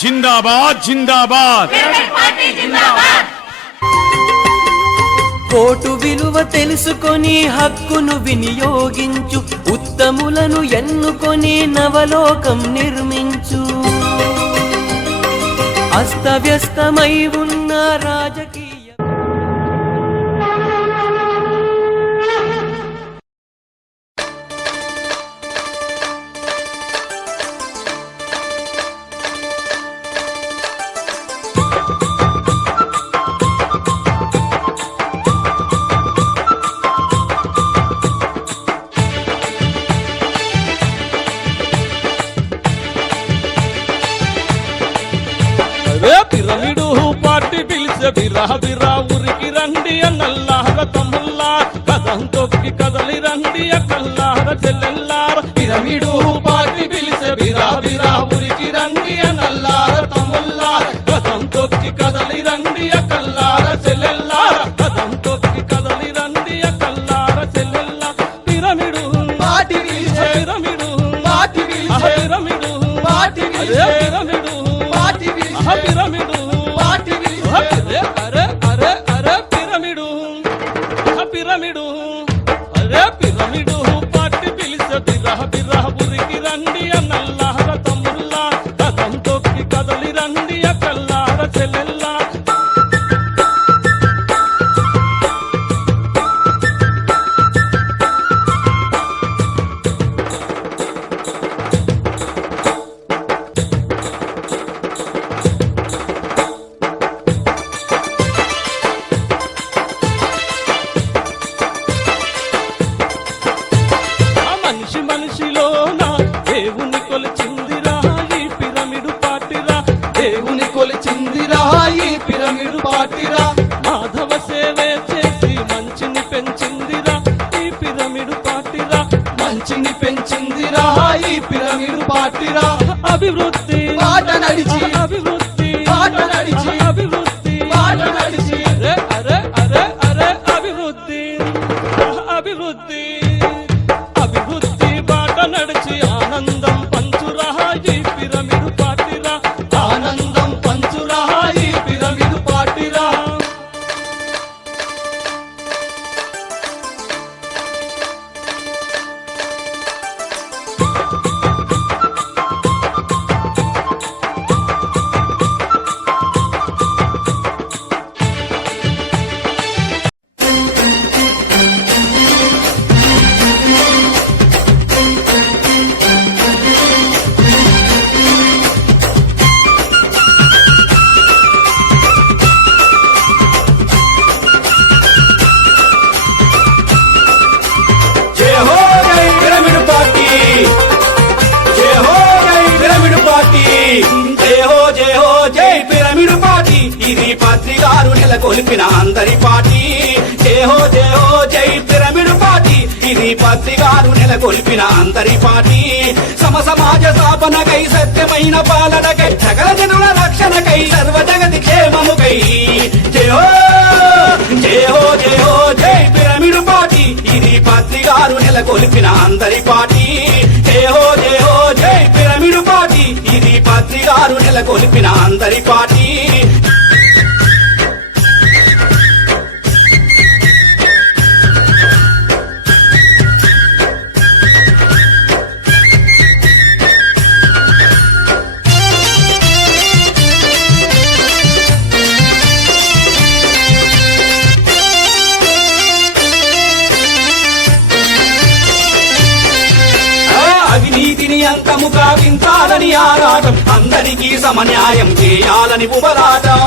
జిందాబాద్ జిందాబాద్ vote విలువ తెలుసుకొని హక్కును వినియోగించు, ఉత్తములను ఎన్నుకొని నవలోకం నిర్మించు. అస్తవ్యస్తమై ఉన్న రాజకీయ పిరమిడు పార్టీ పిలిచే బిరా బిరా ఉరికి రండి అన్నల్లార తమ్ముల్లా, కథం తొక్కి కదలి రండి అక్కల్లార చెల్లెల్లార. పిరమిడు పార్టీ పిలిచే బిరా బిరా ఉరికి రండి అన్నల్లార తమ్ముల్లా, కథం తొక్కి కదలి రండి అక్కల్లార చెల్లెల్లార. కథం తొక్కి కదలి రండి అక్కల్లార చెల్లెల్లార. పిరమిడు పార్టీ పిలిచే పిరమిడు పార్టీ పిలిచే పిరమిడు పార్టీ పిలిచే పిరమిడు పార్టీ పిలిచే పిరమిడు పార్టీ పిలిచే. అరే అరే అరే పిరమిడు పిరమిడు అరే పిరమిడు పార్టీ పిలిచే బిరా బిరా ఉరికి రండి అన్నల్లార తమ్ముల్లా, కథం తొక్కి కదలి రండి అక్కల్లార చెల్లెల్లా. మనిషి మనిషిలోన దేవుని కొలిచిందిరా ఈ పిరమిడు పార్టీరా, దేవుని కొలిచిందిరా ఈ పిరమిడు పార్టీరా. మాధవ సేవే చేసి మంచిని పెంచిందిరా ఈ పిరమిడు పార్టీరా, మంచిని పెంచిందిరా ఈ పిరమిడు పార్టీరా. అభివృద్ధి బాట నడిచి అభివృద్ధి బాట నడిచి అభివృద్ధి బాట నడిచి. అరే అరే అరే అరే అభివృద్ధి అభివృద్ధి అభివృద్ధి బాట నడిచి ఆనందం పంచురా ఈ పిరమిడు పార్టీరా, ఆనందం పంచురా ఈ పిరమిడు పార్టీరా. జై హో జై పిరమిడ్ పార్టీ, జై హో జై పిరమిడ్ పార్టీ, జై హో జై హో జై పిరమిడ్ పార్టీ. ఇది పత్రికారు నెలకొల్పిన అందరి పార్టీ. జై హో జై పిరమిడ్ పార్టీ, ఇది పత్రికారు నెలకొల్పిన అందరి పార్టీ. సమాజ స్థాపనకై సత్యమైన పాలనకై సకల జనుల రక్షణకై సర్వ జగతి క్షేమముకై. జై హో జై పిరమిడ్ పార్టీ, ఇది పత్రికారు నెలకొల్పిన అందరి పార్టీ. జై హో జై పిరమిడ్ పార్టీ, ఇది పత్రికారు నెలకొల్పిన అందరి పార్టీ. అవినీతిని అంతము కావించాలని ఆరాటం, అందరికీ సమన్యాయం చేయాలని ఉపరాటం.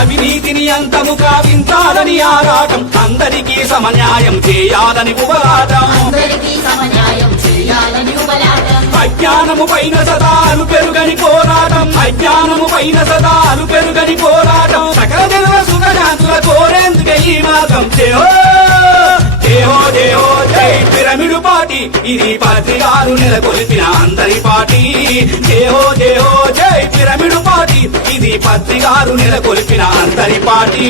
అవినీతిని అంతము కావించాలని ఆరాటం, అందరికీ సమన్యాయం చేయాలని ఉపరాటం. అజ్ఞానము పైన సదాలు పెరుగని పోరాటం, అజ్ఞానము పైన సదాలు పెరుగని పోరాటం. సకల జనుల సుఖశాంతుల కోరేందుకే ఈ మార్గం. జై పిరమిడ్ పార్టీ, ఇది పత్రికారు నెలకొల్పిన అందరి పార్టీ. జై హో జై పిరమిడ్ పార్టీ, ఇది పత్రికారు నెలకొల్పిన అందరి పార్టీ.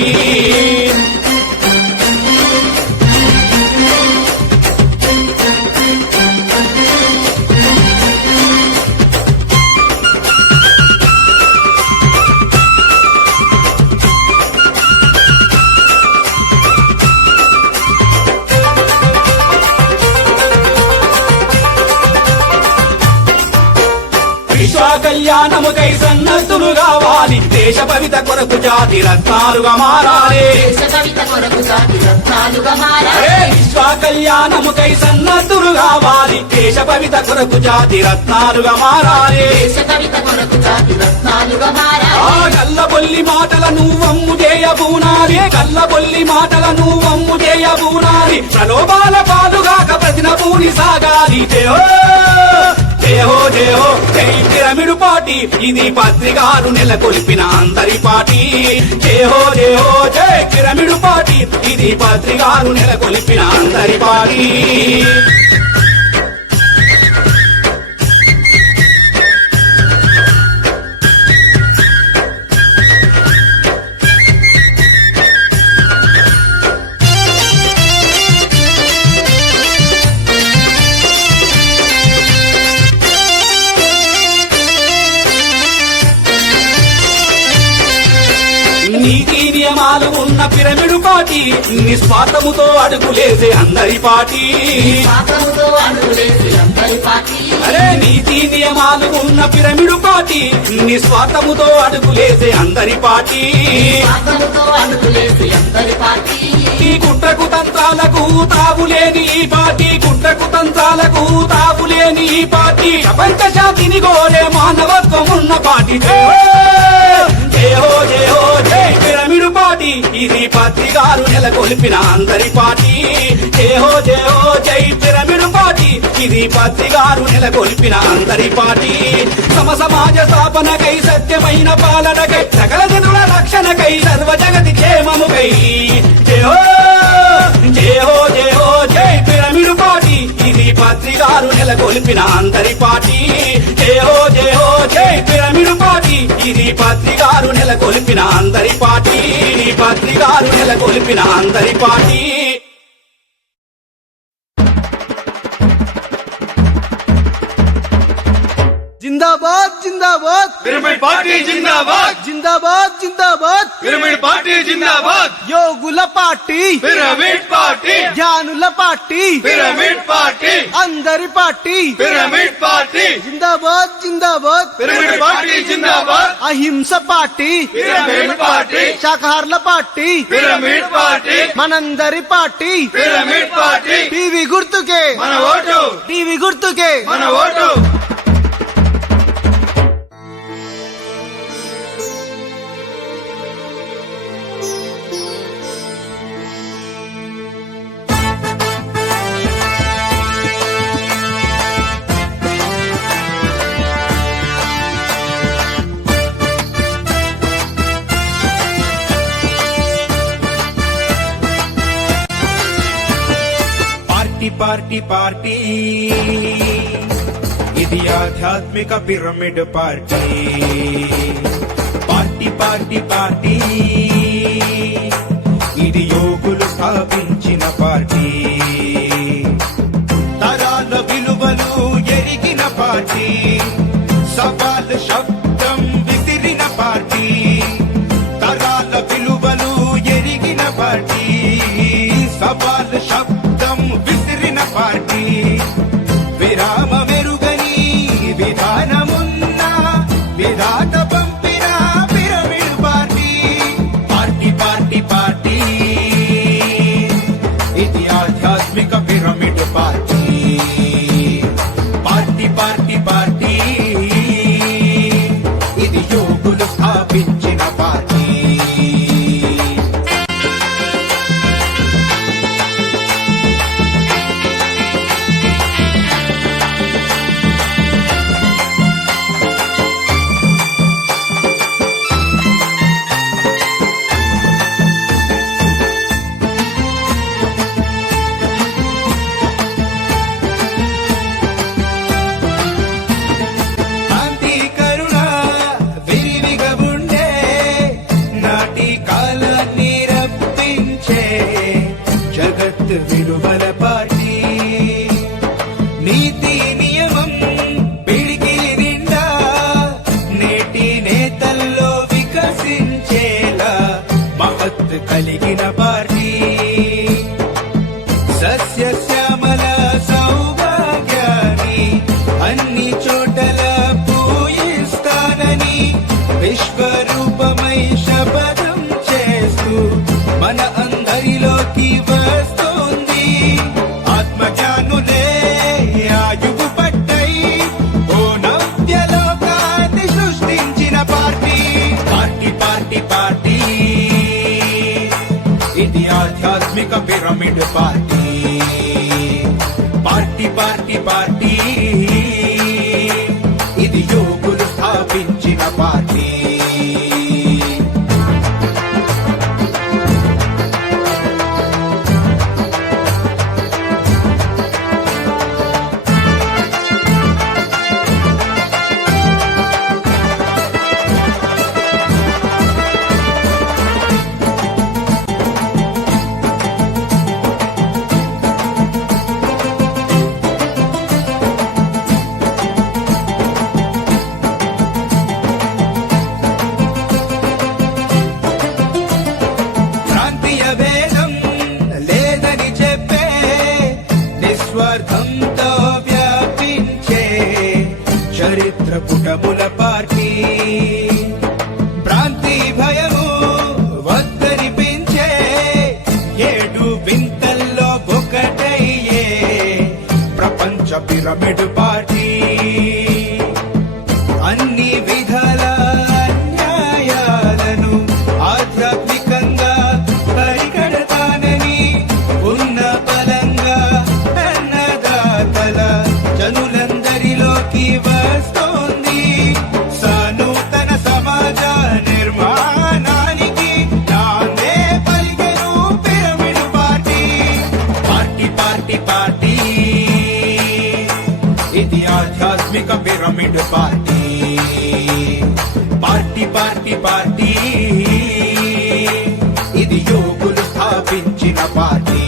విశ్వ కళ్యాణముకై సన్నద్ధులు కావాలి దేశ భవిత కొరకు జాతి రత్నాలుగా మారాలి దేశ కవిత కొరకు జాతి రత్నాలుగా మారాలి. అరే విశ్వ కళ్యాణముకై సన్నద్ధులు కావాలి దేశ భవిత కొరకు జాతి రత్నాలుగా మారాలి దేశ కవిత కొరకు జాతి రత్నాలుగా మారాలి. ఆ కల్లబొల్లి మాటల నువ్వమ్ము చేయబూనాలి కల్లబొల్లి మాటల నువ్వమ్ము చేయబూనాలి ప్రలోభాల పాలుగాక ప్రతిన పూని సాగాలి జయో జయహో జయహో జై పిరమిడు పాటి ఇది పత్రికారు నెలకొల్పిన అందరి పాటి జయహో జయహో జై పిరమిడు పాటి ఇది పత్రికారు నెలకొల్పిన అందరి పాటి నీతి నియమాలు ఉన్న పిరమిడు పాటి నిస్వార్థముతో అడుగులేసే అందరి పాటి పాపముతో అడుగులేసి అందరి పాటి. అరే నీతి నియమాలు ఉన్న పిరమిడు పాటి నిస్వార్థముతో అడుగులేసే అందరి పాటి పాపముతో అడుగులేసి అందరి పాటి. ఈ కుట్రకు తంత్రాలకు తావులేని ఈ పార్టీ కుట్రకు తంత్రాలకు తావులేని ఈ పార్టీ ప్రపంచ శాంతిని కోరే మానవత్వం ఉన్న పార్టీ జయహో జయహో జై పిరమిడు పార్టీ ఇది పత్రికారు నెలకొల్పిన అందరి పార్టీ జయహో జయహో జై పిరమిడు పార్టీ ఇది పత్రికారు నెలకొల్పిన అందరి పార్టీ సమ సమాజ స్థాపనకై సత్యమైన పాలనకై సకల జనుల రక్షణకై సర్వ జగతి క్షేమముకై జయహో జయహో జయహో జై పిరమిడు పార్టీ ఇది పత్రికారు నెలకొల్పిన అందరి పార్టీ జయహో జయహో జై పిరమిడు పార్టీ ఇది పత్రికారు నెలకొల్పిన అందరి పార్టీ ఈ పత్రికారు నెలకొల్పిన అందరి పార్టీ जिंदाबाद जिंदाबाद పిరమిడ్ పార్టీ జిందాబాద్ जिंदाबाद जिंदाबाद పిరమిడ్ పార్టీ జిందాబాద్ యోగుల పార్టీ పిరమిడ్ పార్టీ జ్ఞానుల పార్టీ పిరమిడ్ పార్టీ అందరి పార్టీ పిరమిడ్ పార్టీ जिंदाबाद जिंदाबाद పిరమిడ్ పార్టీ జిందాబాద్ అహింస పార్టీ పిరమిడ్ పార్టీ శాకాహారుల పార్టీ పిరమిడ్ పార్టీ మనందరి పార్టీ పిరమిడ్ పార్టీ టీవీ గుర్తుకే మన ఓటు టీవీ గుర్తుకే మన ఓటు పార్టీ పార్టీ ఇది ఆధ్యాత్మిక Pyramid Party party party party ఇది యోగులు స్థాపించిన పార్టీ తరాల విలువలు ఎరిగిన పార్టీ సవాల్ శబ్దం విసిరిన పార్టీ తరాల విలువలు ఎరిగిన పార్టీ సవాల్ శబ్దం విసిరిన పార్టీ విరామ మెరుగని విధానమున్న విధాత పంపిన Pyramid Party party party party ఇది ఆధ్యాత్మిక Pyramid Party party party party ఆధ్యాత్మిక Pyramid Party party party party ఇది యోగులు స్థాపించిన పార్టీ ప్రాంతీయ భేదం లేదని చెప్పే నిస్వార్థంతో వ్యాపించే చరిత్ర పుటముల పార్టీ ప్రాంతీ భయము వద్దనిపించే ఏడు వింతల్లో ఒకటయ్యే ప్రపంచ పిరమిడ్ పార్టీ అన్ని విధాల న్యాయాలను ఆధ్యాత్మికంగా పరిగణతానని ఉన్న బలంగా అన్నదాతల జనులందరిలోకి వస్తోంది సనూతన సమాజ నిర్మాణానికి నాందే పలికెను pyramid Party party party party ఇది ఆధ్యాత్మిక Pyramid Party party party party ఇది యోగులు స్థాపించిన పార్టీ